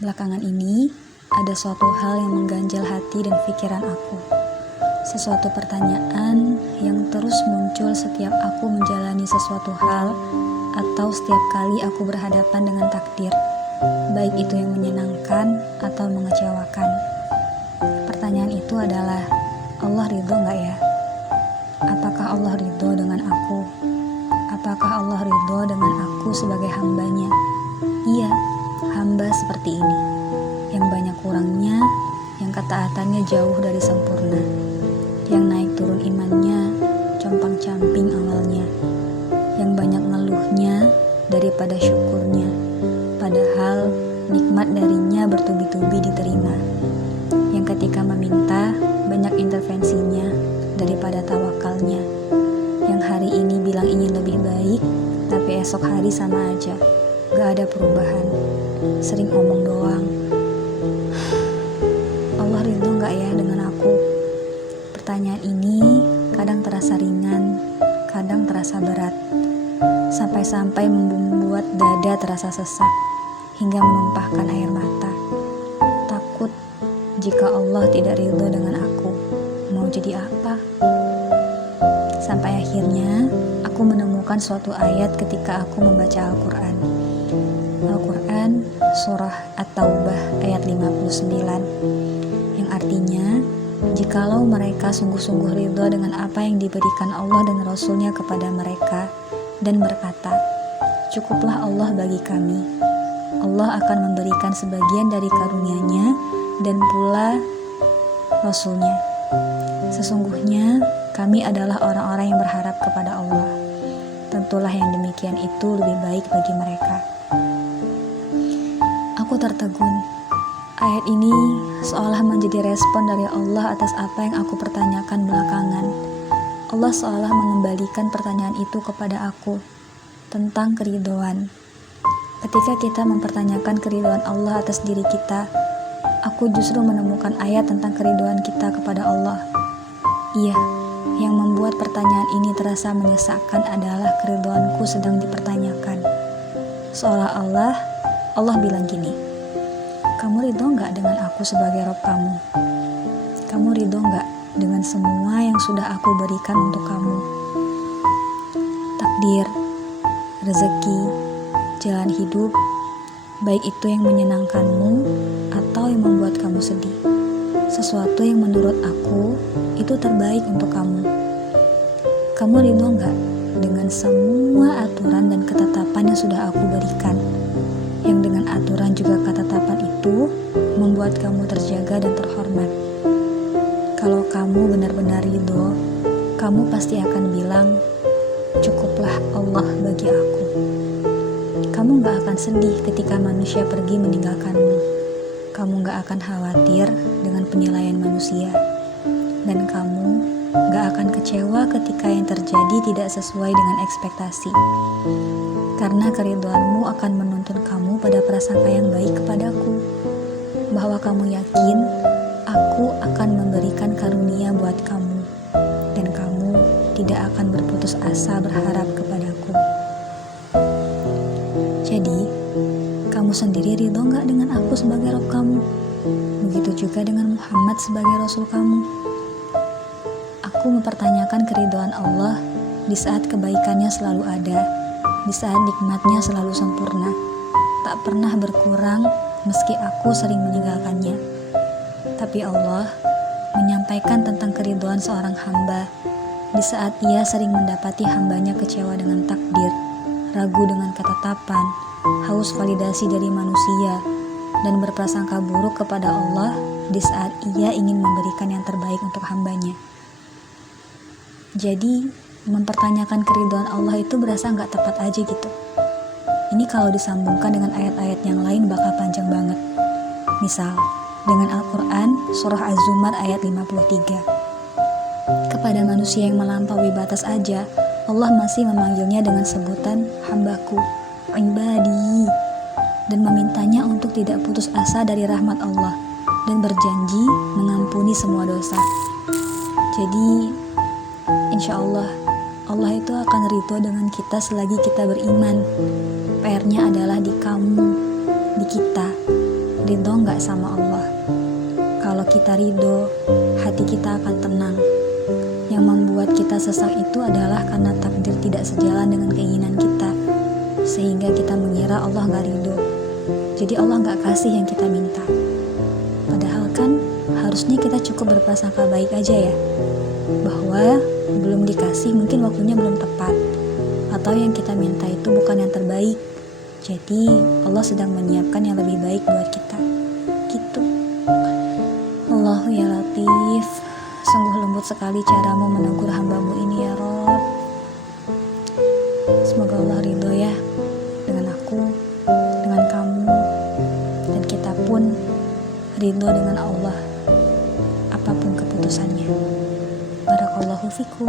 Belakangan ini, ada suatu hal yang mengganjal hati dan pikiran aku. Sesuatu pertanyaan yang terus muncul setiap aku menjalani sesuatu hal atau setiap kali aku berhadapan dengan takdir, baik itu yang menyenangkan atau mengecewakan. Pertanyaan itu adalah, Allah ridho nggak ya? Apakah Allah ridho dengan aku? Apakah Allah ridho dengan aku sebagai hambanya? Iya, hamba seperti ini, yang banyak kurangnya, yang ketaatannya jauh dari sempurna, yang naik turun imannya, compang-camping amalnya, yang banyak ngeluhnya daripada syukurnya, padahal nikmat darinya bertubi-tubi diterima, yang ketika meminta banyak intervensinya daripada tawakalnya, yang hari ini bilang ingin lebih baik, tapi esok hari sama aja, gak ada perubahan, sering omong doang. Allah ridho gak ya dengan aku? Pertanyaan ini kadang terasa ringan, kadang terasa berat, sampai-sampai membuat dada terasa sesak, hingga menumpahkan air mata. Takut jika Allah tidak ridho dengan aku, mau jadi apa? Sampai akhirnya aku menemukan suatu ayat ketika aku membaca Al-Quran. Al-Quran surah At-Taubah ayat 59, yang artinya, jikalau mereka sungguh-sungguh ridho dengan apa yang diberikan Allah dan Rasulnya kepada mereka, dan berkata, cukuplah Allah bagi kami, Allah akan memberikan sebagian dari karunia-Nya dan pula Rasulnya. Sesungguhnya kami adalah orang-orang yang berharap kepada Allah. Tentulah yang demikian itu lebih baik bagi mereka. Aku tertegun. Ayat ini seolah menjadi respon dari Allah atas apa yang aku pertanyakan belakangan. Allah seolah mengembalikan pertanyaan itu kepada aku tentang keridhoan. Ketika kita mempertanyakan keridhoan Allah atas diri kita, aku justru menemukan ayat tentang keridhoan kita kepada Allah. Iya, yang membuat pertanyaan ini terasa menyesakkan adalah keridhoanku sedang dipertanyakan. Seolah-olah Allah bilang gini, kamu ridho gak dengan aku sebagai Rob kamu? Kamu ridho gak dengan semua yang sudah aku berikan untuk kamu? Takdir, rezeki, jalan hidup, baik itu yang menyenangkanmu atau yang membuat kamu sedih. Sesuatu yang menurut aku itu terbaik untuk kamu. Kamu ridho gak dengan semua aturan dan ketetapan yang sudah aku berikan? Yang dengan aturan juga ketetapan itu membuat kamu terjaga dan terhormat. Kalau kamu benar-benar ridho, kamu pasti akan bilang, cukuplah Allah bagi aku. Kamu gak akan sedih ketika manusia pergi meninggalkanmu. Kamu gak akan khawatir dengan penilaian manusia. Dan kamu gak akan kecewa ketika yang terjadi tidak sesuai dengan ekspektasi. Karena keridhoanmu akan menuntun kamu pada prasangka yang baik kepadaku, bahwa kamu yakin aku akan memberikan karunia buat kamu, dan kamu tidak akan berputus asa berharap kepadaku. Jadi, kamu sendiri ridho gak dengan aku sebagai Rob kamu? Begitu juga dengan Muhammad sebagai Rasul kamu. Aku mempertanyakan keridhoan Allah di saat kebaikannya selalu ada, di saat nikmatnya selalu sempurna, tak pernah berkurang meski aku sering meninggalkannya. Tapi Allah menyampaikan tentang keridhoan seorang hamba di saat ia sering mendapati hambanya kecewa dengan takdir, ragu dengan ketetapan, haus validasi dari manusia, dan berprasangka buruk kepada Allah di saat ia ingin memberikan yang terbaik untuk hambanya. Jadi, mempertanyakan keridhaan Allah itu berasa gak tepat aja gitu. Ini kalau disambungkan dengan ayat-ayat yang lain bakal panjang banget. Misal, dengan Al-Quran surah Az-Zumar ayat 53. Kepada manusia yang melampaui batas aja, Allah masih memanggilnya dengan sebutan hambaku, ibadi, dan memintanya untuk tidak putus asa dari rahmat Allah dan berjanji mengampuni semua dosa. Jadi, insya Allah itu akan ridho dengan kita selagi kita beriman. PR-nya adalah di kamu, di kita, ridho nggak sama Allah? Kalau kita ridho, hati kita akan tenang. Yang membuat kita sesak itu adalah karena takdir tidak sejalan dengan keinginan kita, sehingga kita mengira Allah nggak ridho. Jadi Allah nggak kasih yang kita minta. Padahal kan harusnya kita cukup berprasangka baik aja ya, bahwa belum dikasih mungkin waktunya belum tepat, atau yang kita minta itu bukan yang terbaik. Jadi Allah sedang menyiapkan yang lebih baik buat kita. Gitu. Allahu ya Latif, sungguh lembut sekali caramu menegur hambamu ini ya Rob. Semoga Allah ridho ya dengan aku, dengan kamu, dan kita pun ridho dengan Allah apapun keputusannya. Barakallahu fikum.